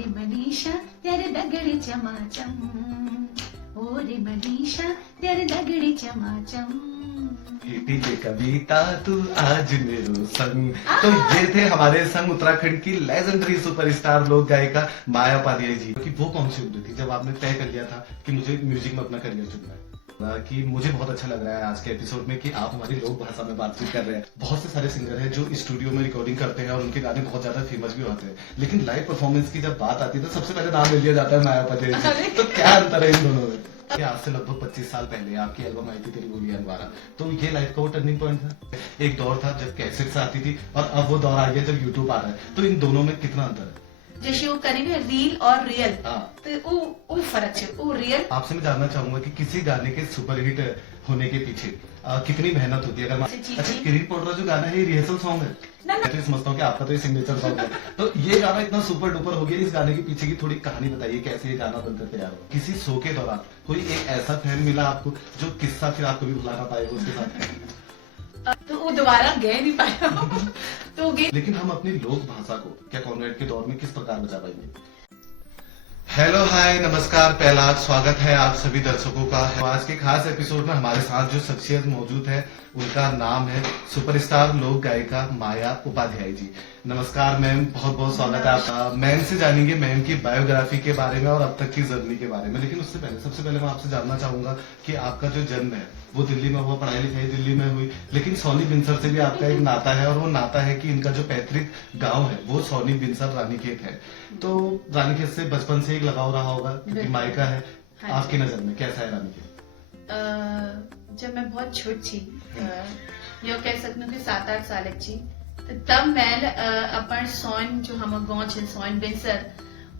रे मनीषा तेरे दगड़े चमाचम, ओ रे मनीषा तेरे दगड़े चमाचम। ठीक है कविता तू आज मेरो संग। तो ये थे हमारे संग उत्तराखंड की लेजेंडरी सुपरस्टार लोक गायिका माया उपाध्याय जी कि वो कौन सी उम्र थी जब आपने तय कर लिया था कि मुझे म्यूजिक में अपना करियर चुनना है। कि मुझे बहुत अच्छा लग रहा है आज के एपिसोड में कि आप हमारी लोक भाषा में बातचीत कर रहे हैं। बहुत से सारे सिंगर हैं जो स्टूडियो में रिकॉर्डिंग करते हैं और उनके गाने बहुत ज्यादा फेमस भी होते हैं, लेकिन लाइव परफॉर्मेंस की जब बात आती है तो सबसे पहले नाम ले लिया जाता है माया उपाध्याय जी। तो क्या अंतर है इन दोनों में? कि आज से लगभग 25 साल पहले आपकी एल्बम आई थी तेरी बोली अनवारा, तो ये लाइफ का वो टर्निंग पॉइंट था। एक दौर था जब कैसेट्स आती थी और अब वो दौर आ गया जब यूट्यूब आ रहा है, तो इन दोनों में कितना अंतर है? जैसे वो करेंगे रील और रियल, हाँ। तो वो फर्क है। वो रियल आपसे मैं जानना चाहूंगा कि किसी गाने के सुपरहिट होने के पीछे कितनी मेहनत होती है? अगर अच्छा किरीट पोटरा जो गाना है ये रिहर्सल सॉन्ग है? मैं तो समझता हूँ कि आपका तो ये सिग्नेचर सॉन्ग है। तो ये गाना इतना सुपर डुपर हो गया, इस गाने के पीछे की थोड़ी कहानी बताइए, कैसे ये गाना बनकर तैयार हुआ? किसी शो के दौरान कोई एक ऐसा फैन मिला आपको जो किस्सा फिर आप कभी भुला ना पाए उसके साथ? तो वो दोबारा गए नहीं पाया तो लेकिन हम अपनी लोक भाषा को क्या कॉन्वेंट के दौर में किस प्रकार बचा पाएंगे? हेलो हाय नमस्कार, पहला स्वागत है आप सभी दर्शकों का। आज के खास एपिसोड में हमारे साथ जो शख्सियत मौजूद है उनका नाम है सुपरस्टार लोक गायिका माया उपाध्याय जी। नमस्कार मैम, बहुत बहुत स्वागत है आपका। मैम से जानेंगे मैम की बायोग्राफी के बारे में और अब तक की जर्नी के बारे में, लेकिन उससे पहले सबसे पहले मैं आपसे जानना चाहूंगा कि आपका जो जन्म है वो दिल्ली में हुआ, पढ़ाई लिखाई दिल्ली में हुई, लेकिन सोनी बिनसर से भी आपका एक नाता है और वो नाता है कि इनका जो पैतृक गांव है वो सोनी बिनसर रानीखेत है। तो रानीखेत से बचपन से एक लगाव रहा होगा क्योंकि मायका है। आपकी नजर में कैसा है रानीखेत? जब मैं बहुत छोट थी, यो कह सकूं कि 7-8 साल थी, तो तब मैं अपन सोन जो हम गाँव छे सोन बिनसर,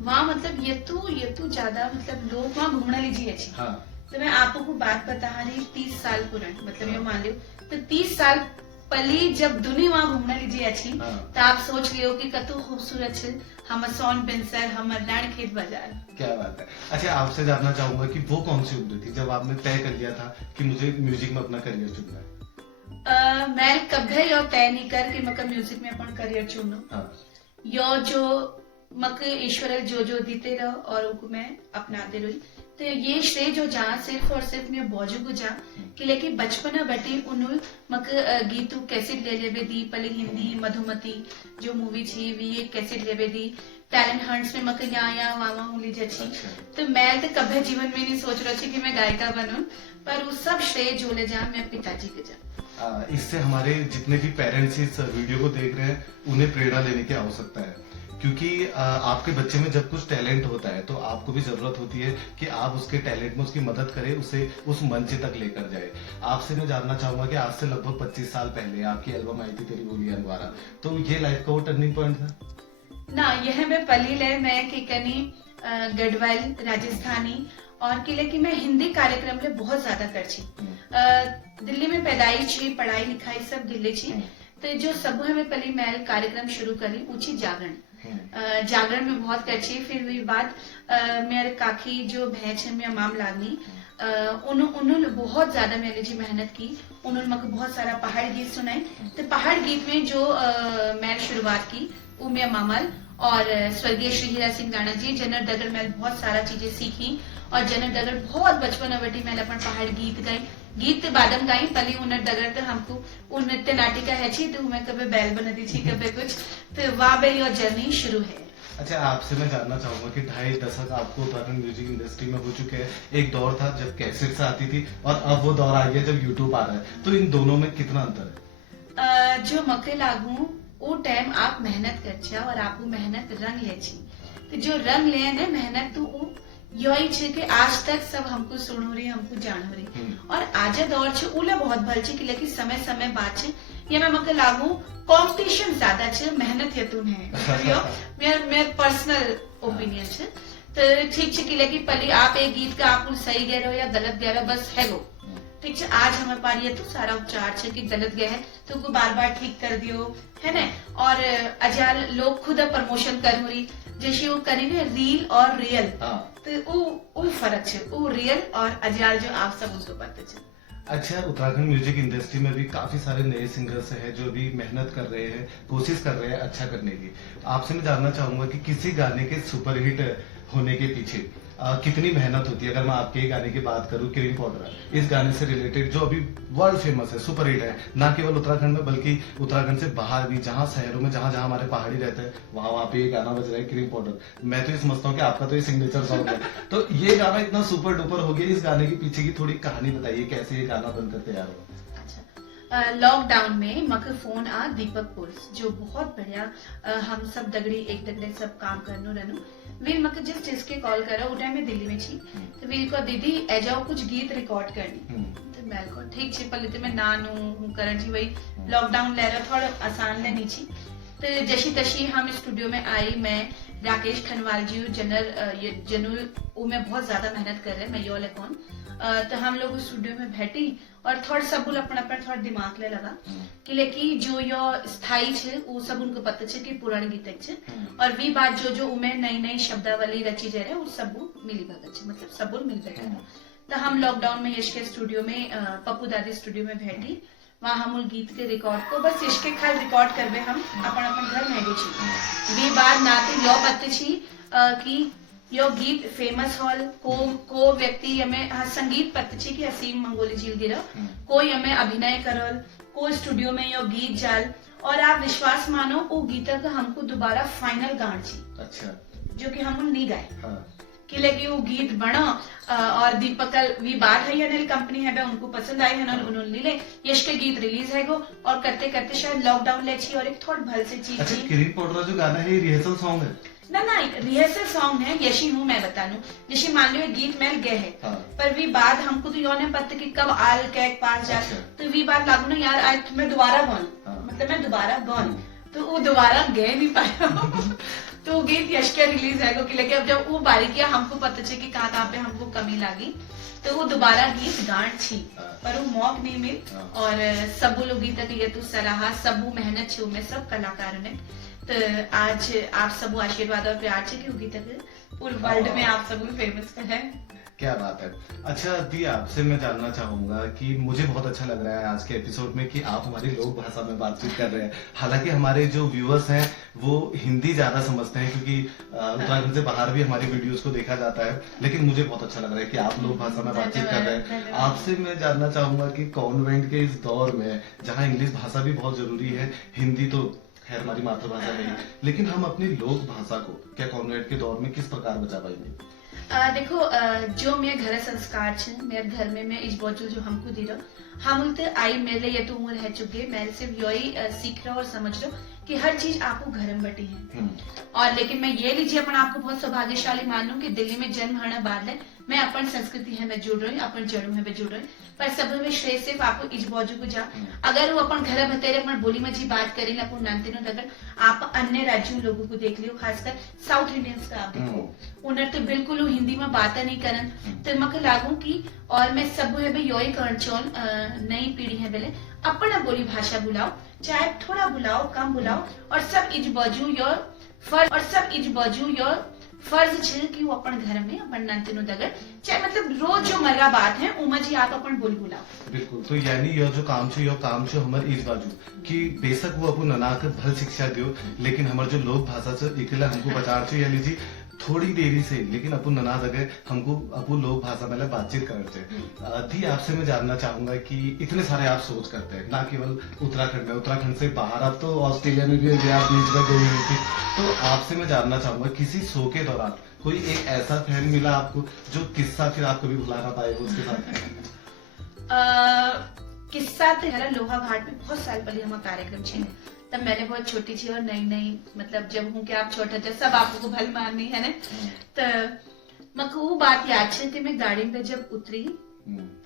वहाँ मतलब ये तो ज्यादा मतलब लोग वहाँ घूमना लीजिए। हाँ। तो मैं आपको बात बता रही 30 साल पुरानी, मतलब ये मान लो तो 30 साल पहले जब दुनिया वहाँ घूमना लीजिए अच्छी, तो आप सोच लियो कि कतो खूबसूरत है हम सोन बिनसर, हम रानीखेत बाजार। क्या बात है। अच्छा आपसे जानना चाहूंगा कि वो कौन सी उम्र थी जब आपने तय कर लिया था कि मुझे म्यूजिक में अपना करियर चुनना है? मैं कभी यो तय नहीं कर कि मैं म्यूजिक में अपना करियर चुनो। यो जो मक ईश्वर जो दीते रहो और उनको मैं अपनाते रही, तो ये श्रेय जो जा सिर्फ और सिर्फ मैं बौजू को जा कि लेकिन बचपन बटे उन्होंने मक गीतू कैसेट ले लेवे दी, पहले हिंदी मधुमती जो मूवी थी वी ये कैसेट लेवे दी, टैलेंट हंट्स में मक या वामा होली जची। तो मैं तो कभी जीवन में नहीं सोच रही थी कि मैं गायिका बनूं, पर वो सब श्रेय जो ले जा मैं पिताजी के जा। इससे हमारे जितने भी पेरेंट्स इस वीडियो को देख रहे हैं उन्हें प्रेरणा लेने की आवश्यकता है, क्योंकि आपके बच्चे में जब कुछ टैलेंट होता है तो आपको भी जरूरत होती है कि आप उसके टैलेंट में उसकी मदद करें, उसे उस मंच तक लेकर जाए। आपसे मैं जानना चाहूंगा कि आज से लगभग 25 साल पहले आपकी एल्बम आई थी तेरी बोली अनवारा, तो ये लाइफ का वो टर्निंग पॉइंट था ना? यह मैं पली ले मैं कि कनी गढ़वाल राजस्थानी और किले की मैं हिंदी कार्यक्रम ले बहुत ज्यादा कर छी। दिल्ली में पैदाइश छी, पढ़ाई लिखाई सब दिल्ली छी, तो जो सब में पहले मैं कार्यक्रम शुरू करी ऊंची जागरण में बहुत कच्ची। फिर वही बात मेरे काकी जो भैंस है मेरा माम लागनी, उन्होंने बहुत ज्यादा मेरे जी मेहनत की, उन्होंने मुझे बहुत सारा पहाड़ गीत सुनाए। तो पहाड़ गीत में जो मैंने शुरुआत की वो मेरा मामल और स्वर्गीय श्री हीरा सिंह राणा जी जनर दगर में बहुत सारा चीजें सीखी, और जनर दगर बहुत बचपन अवधि मैंने अपन पहाड़ गीत गाई, गीत बादम गाई पली उन्नत दगर। तो हमको वो नृत्य नाटिका है छी, तो मैं कभी बैल बना दी थी कभी कुछ, तो वहाँ पे और जर्नी शुरू है। अच्छा आपसे मैं जानना चाहूंगा कि 2.5 दशक आपको उत्तराखंड म्यूजिक इंडस्ट्री में हो चुके हैं। एक दौर था जब कैसेट्स आती थी और अब वो दौर आ गया जब यूट्यूब आ रहा है, तो इन दोनों में कितना अंतर है? जो मके लागू वो टाइम आप मेहनत कर और आपको मेहनत रंग ले छी, तो जो रंग ले ना मेहनत तो यही छे कि आज तक सब हमको सुनो रही हमको जान हो रही, और आजा दौर छे उले बहुत भल छे कि लेकिन समय समय बाद छे ये मैं मके लागू कंपटीशन ज्यादा छे, मेहनत हेतु है मेर पर्सनल ओपिनियन छे। तो ठीक छे कि लेकिन पहले आप एक गीत का आप सही गे रहे हो या गलत गे रहे हो बस है वो ठीक है। आज हमारे पास ये तो सारा उपचार है कि गलत गए है तो उनको बार बार ठीक कर दियो है ना, और अजार लोग खुद प्रमोशन कर रही जैसे वो करेंगे रील और रियल, तो वो फर्क है, वो रियल और अजार जो आप सब उसको पता है। अच्छा, उत्तराखंड म्यूजिक इंडस्ट्री में भी काफी सारे नए सिंगर्स हैं जो भी मेहनत कर रहे हैं, कोशिश कर रहे हैं अच्छा करने की। आपसे मैं जानना चाहूंगा कि किसी गाने के सुपरहिट होने के पीछे कितनी मेहनत होती है। अगर मैं आपके गाने की बात करूं, क्रीम पाउडर, इस गाने से रिलेटेड जो अभी वर्ल्ड फेमस है, सुपरहिट है, ना केवल उत्तराखंड में बल्कि उत्तराखंड से बाहर भी, जहां शहरों में जहां जहां हमारे पहाड़ी रहते हैं वहां पे ये गाना बज रहा है, क्रीम पाउडर। मैं तो ये समझता हूँ कि आपका तो ये सिग्नेचर सॉन्ग है। तो ये गाना इतना सुपर डुपर हो गया, इस गाने के पीछे की थोड़ी कहानी बताइए, कैसे ये गाना बनकर तैयार हुआ। लॉकडाउन में मक फोन आ दीपक पुरुष जो बहुत बढ़िया हम सब दगड़ी एक दगड़े सब काम करनो रहनो वीर मक जिस चीज के कॉल करो उस टाइम में दिल्ली में छी तो वीर को दीदी ए जाओ कुछ गीत रिकॉर्ड करनी तो मैं को ठीक छे पहले तो मैं नानू हूं करण जी वही लॉकडाउन ले रहा थोड़ा आसान लेनी छी तो जैसी तशी हम स्टूडियो में आई। मैं राकेश खनवाल जी जनरल वो में बहुत ज्यादा मेहनत कर रहे मैं यो लेकॉन तो हम लोग स्टूडियो में बैठी और थोड़ा सब अपना थोड़ा दिमाग ले लगा कि लेकिन जो यो स्थायी छे वो सब उनको पता छे कि पुराने गीत छे और वी बात जो उमें नई नई शब्दावली रची जा रहे वो सब मिली भगत छे मतलब सब मिल बैठा तो हम लॉकडाउन में यश के स्टूडियो में पप्पू दादी स्टूडियो में बैठी वहाँ हम गीत के रिकॉर्ड को बस यश के खाल रिकॉर्ड करबे हम अपन घर में गए छी वी बात नाते यो पता छी कि यो गीत फेमस हॉल को व्यक्ति हमें संगीत पता छी कि असीम मंगोली जी गिरा कोई हमें अभिनय करल को स्टूडियो में यो गीत जाल और आप विश्वास मानो वो गीत का हमको दोबारा फाइनल गान छी। अच्छा। जो कि हम नहीं गाए कि लेकिन वो गीत बना और दीपक वी बात है अनिल कंपनी है उनको पसंद आई है उन्होंने ले यश के गीत रिलीज है गो और करते करते शायद लॉकडाउन ले छी और एक थोड़ा भल से चीज। अच्छा, क्रीम पाउडर जो गाना है ये रिहर्सल सॉन्ग है ना रिहर्सल सॉन्ग है यशी हूँ मैं बता लू जैसे मान लो गीत मैल गए है पर वी बात हमको तो यो नहीं पता कि कब आल कैक पास जा तो वी बात लागू ना यार आज मैं दोबारा गौन मतलब मैं दोबारा गौन तो वो दोबारा गए नहीं पाया तो वो गीत यश के रिलीज है कि लेकिन अब जब वो बारीकियां हमको पता चले कि कहाँ पे हमको कमी लगी तो वो दोबारा गीत गान छी पर वो मौक नहीं मिल और सब लोग गीत ये तो सराहा सब मेहनत छे में सब कलाकारों ने तो आज आप सब आशीर्वाद और प्यार छे कि वो गीत पूरे वर्ल्ड में आप सब फेमस है। क्या बात है। अच्छा दी, आपसे मैं जानना चाहूंगा कि मुझे बहुत अच्छा लग रहा है आज के एपिसोड में कि आप हमारी लोक भाषा में बातचीत कर रहे हैं। हालांकि हमारे जो व्यूअर्स हैं वो हिंदी ज्यादा समझते हैं क्योंकि उत्तराखंड से बाहर भी हमारी वीडियोस को देखा जाता है, लेकिन मुझे बहुत अच्छा लग रहा है कि आप लोक भाषा में बातचीत कर रहे हैं। आपसे मैं जानना चाहूंगा कि कॉन्वेंट के इस दौर में जहाँ इंग्लिश भाषा भी बहुत जरूरी है, हिंदी तो खैर हमारी मातृभाषा नहीं, लेकिन हम अपनी लोक भाषा को क्या कॉन्वेंट के दौर में किस प्रकार बचा पाएंगे। देखो जो मेरे घर संस्कार छे मेरे घर में मैं इस बोझ जो हमको दी रहा हम उनते आई मेरे ये तो उम्र रह चुके मैं सिर्फ यही सीख रहा और समझ रहा कि हर चीज आपको घर में बटी है और लेकिन मैं ये लीजिए अपन आपको बहुत सौभाग्यशाली मानूं कि दिल्ली में जन्म होने बाद है मैं अपन संस्कृति है मैं जुड़ रही हूँ अपन जड़ों है मैं जुड़ रही पर सब में श्रेय सिर्फ आपको इस बाजू को जा अगर वो अपन घर भतेरे अपन बोली में जी बात करें अपन नानते अगर आप अन्य राज्यों लोगों को देख लियो खासकर साउथ इंडियंस का आप देखो उन्हें तो बिल्कुल हिंदी में बात नहीं करन तो मक लागू की और मैं सब है भाई योई करण चौन नई पीढ़ी है बेले अपना बोली भाषा बुलाओ चाहे थोड़ा बुलाओ कम बुलाओ और सब इज बाजू योर फर्ज छे कि वो अपन घर में अपन नानते दगर चाहे मतलब रोज जो मर्रा बात है उमर जी आप अपन बोल बुलाओ। बिल्कुल, तो यानी यह जो काम छे हमारे इस बाजू कि बेशक वो अपन ननाक भल शिक्षा दियो लेकिन हमारे जो लोक भाषा से इकला हमको बचार छे यानी जी थोड़ी देरी से लेकिन अपन ननाद अगर हमको अपन लोक भाषा में बातचीत करते थी। आपसे मैं जानना चाहूंगा कि इतने सारे आप सोच करते हैं ना केवल उत्तराखंड में, उत्तराखंड से बाहर आप तो ऑस्ट्रेलिया में भी आप बीच में गई हुई थी, तो आपसे मैं जानना चाहूंगा किसी शो के दौरान कोई एक ऐसा फैन मिला आपको जो किस्सा फिर आप कभी भुला ना पाए उसके साथ। किस्सा तो है लोहा घाट में बहुत साल पहले हमारा कार्यक्रम छे तब मैंने बहुत छोटी थी और नई मतलब जब हूँ कि आप छोटा थे सब आपको भल मारनी है ना तो मको वो बात याद है कि मैं गाड़ी में जब उतरी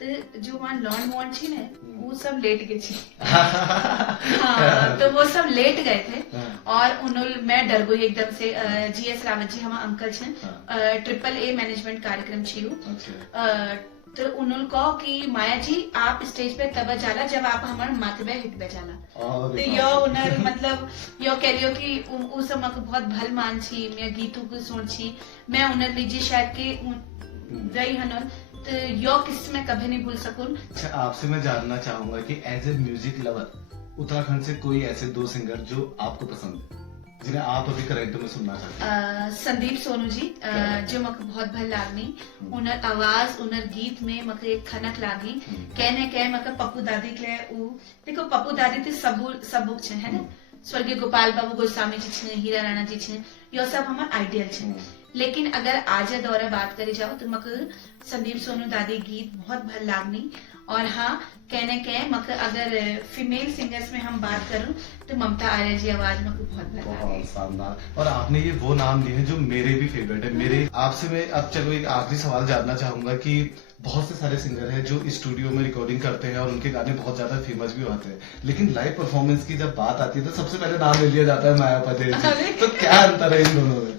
तो जो वहाँ लॉन वॉन थी ना वो सब लेट गए थी हाँ तो वो सब लेट गए थे और उन्होंने मैं डर गई एकदम से GS रावत जी हमारा अंकल छे AAA मैनेजमेंट कार्यक्रम छे तो उन्होंने कहो कि माया जी आप स्टेज पे तब जाला जब आप हमारे माथे पे हिट पे जाला तो यो उन्हें मतलब यो कह लियो कि उस समय को बहुत भल मान छी मैं गीतों को सुन छी मैं उन्हें लीजिए शायद कि रही हन तो यो किस मैं कभी नहीं भूल सकूं। अच्छा, आपसे मैं जानना चाहूंगा कि as a music lover Uttarakhand से कोई ऐसे 2 सिंगर जो आपको पसंद है, जिन्हें आप अभी करंट में सुनना चाहते हैं? संदीप सोनू जी, जो मक बहुत भल लागनी, उनर आवाज उनर गीत में मक एक खनक लागी। कहने कह मक पप्पू दादी के ऊ देखो, पप्पू दादी तो सबुक छे है ना, स्वर्गीय गोपाल बाबू गोस्वामी जी छे, हीरा राणा जी छे, यो सब हमार आइडियल छे। लेकिन अगर आज दौरे बात करी जाओ तो मक संदीप सोनू दादी गीत बहुत भल लागनी। और हाँ, कहने के मक अगर फीमेल सिंगर्स में हम बात करूं तो ममता आर्य जी आवाज मक बहुत भल लागनी। बहुत शानदार। और आपने ये वो नाम लिए हैं जो मेरे भी फेवरेट है। मेरे आपसे मैं अब चलो एक आखिरी सवाल जानना चाहूंगा कि बहुत से सारे सिंगर हैं जो स्टूडियो में रिकॉर्डिंग करते हैं और उनके गाने बहुत ज्यादा फेमस भी होते हैं, लेकिन लाइव परफॉर्मेंस की जब बात आती है तो सबसे पहले नाम ले लिया जाता है माया पटेल जी। तो क्या अंतर है इन दोनों में?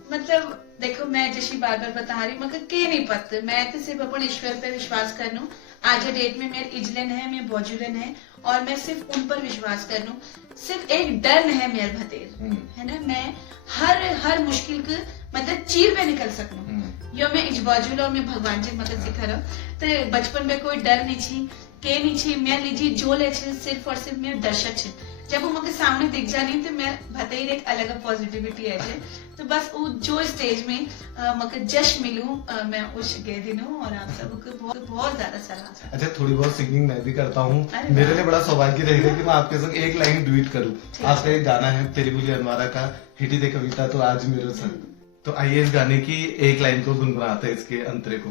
मतलब देखो, मैं जैसी बार बार बता रही मगर के नहीं पता, मैं तो सिर्फ अपन ईश्वर पे विश्वास कर लूं। आज के डेट में मेरे इजलन है, मेरे बौजुलन है, और मैं सिर्फ उन पर विश्वास कर लूं। सिर्फ एक डर है मेरे भतेर, है ना, मैं हर मुश्किल को मतलब चीर पे निकल सकूं। यो मैं इज बौजुल और मैं भगवान जी मतलब सिखा रहा हूँ। तो बचपन में कोई डर नहीं छी, के नहीं छी, मैं लीजिए जो ले छे, सिर्फ और सिर्फ मेरे दर्शक छे। जब वो मुझे सामने दिख जानी तो मैं भतेर एक अलग पॉजिटिविटी है जे। तो बस वो जो स्टेज में मुझे जश मिलूं, मैं उस गे दिन हूँ। और आप सबको बहुत बहुत ज्यादा सलाह। अच्छा, थोड़ी बहुत सिंगिंग मैं भी करता हूँ। अरे मेरे लिए बड़ा सौभाग्य रहेगा कि मैं आपके संग एक लाइन ड्यूट करूँ। आपका एक गाना है तेरी बोली अनवारा का, हिटी दे कविता तो आज मेरे संग। तो आइए इस गाने की एक लाइन को गुनगुनाते हैं, इसके अंतरे को।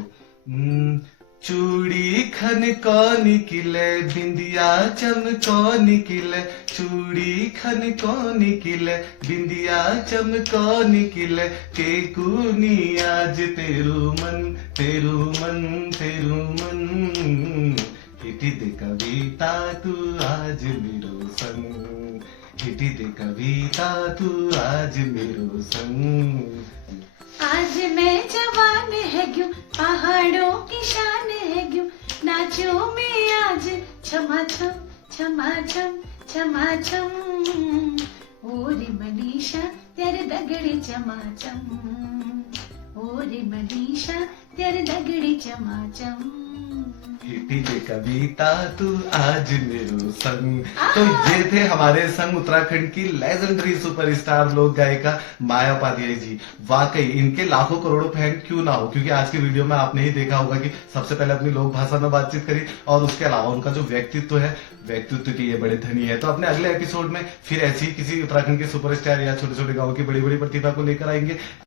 चूड़ी खन को निकले, बिंदिया चमको निकले, चूड़ी खन को निकले, बिंदिया चमको निकले, के कुनी आज तेरू मन, तेरू मन, तेरू मन, हिटी दे कविता तू आज मेरो संग, हिटी दे कविता तू आज मेरो संग। आज मैं जवान है क्यों, पहाड़ों की शान है क्यों, नाचो मैं आज छमा छम, छमा छम, छमा छम, ओरे मनीषा तेरे दगड़े चमा चम, ओरे मनीषा तेरे दगड़े चमा चम, हिटी दे कविता तू आज मेरो संग। तो ये थे हमारे संग उत्तराखंड की लेजेंडरी सुपरस्टार लोक गायिका माया उपाध्याय जी। वाकई इनके लाखों करोड़ों फैन क्यों ना हो, क्योंकि आज की वीडियो में आपने ही देखा होगा कि सबसे पहले अपनी लोक भाषा में बातचीत करी, और उसके अलावा उनका जो व्यक्तित्व है, व्यक्तित्व के ये बड़े धनी है। तो अपने अगले एपिसोड में फिर ऐसी किसी उत्तराखंड के सुपरस्टार या छोटे छोटे गाँव की बड़ी बड़ी प्रतिभा को लेकर आएंगे।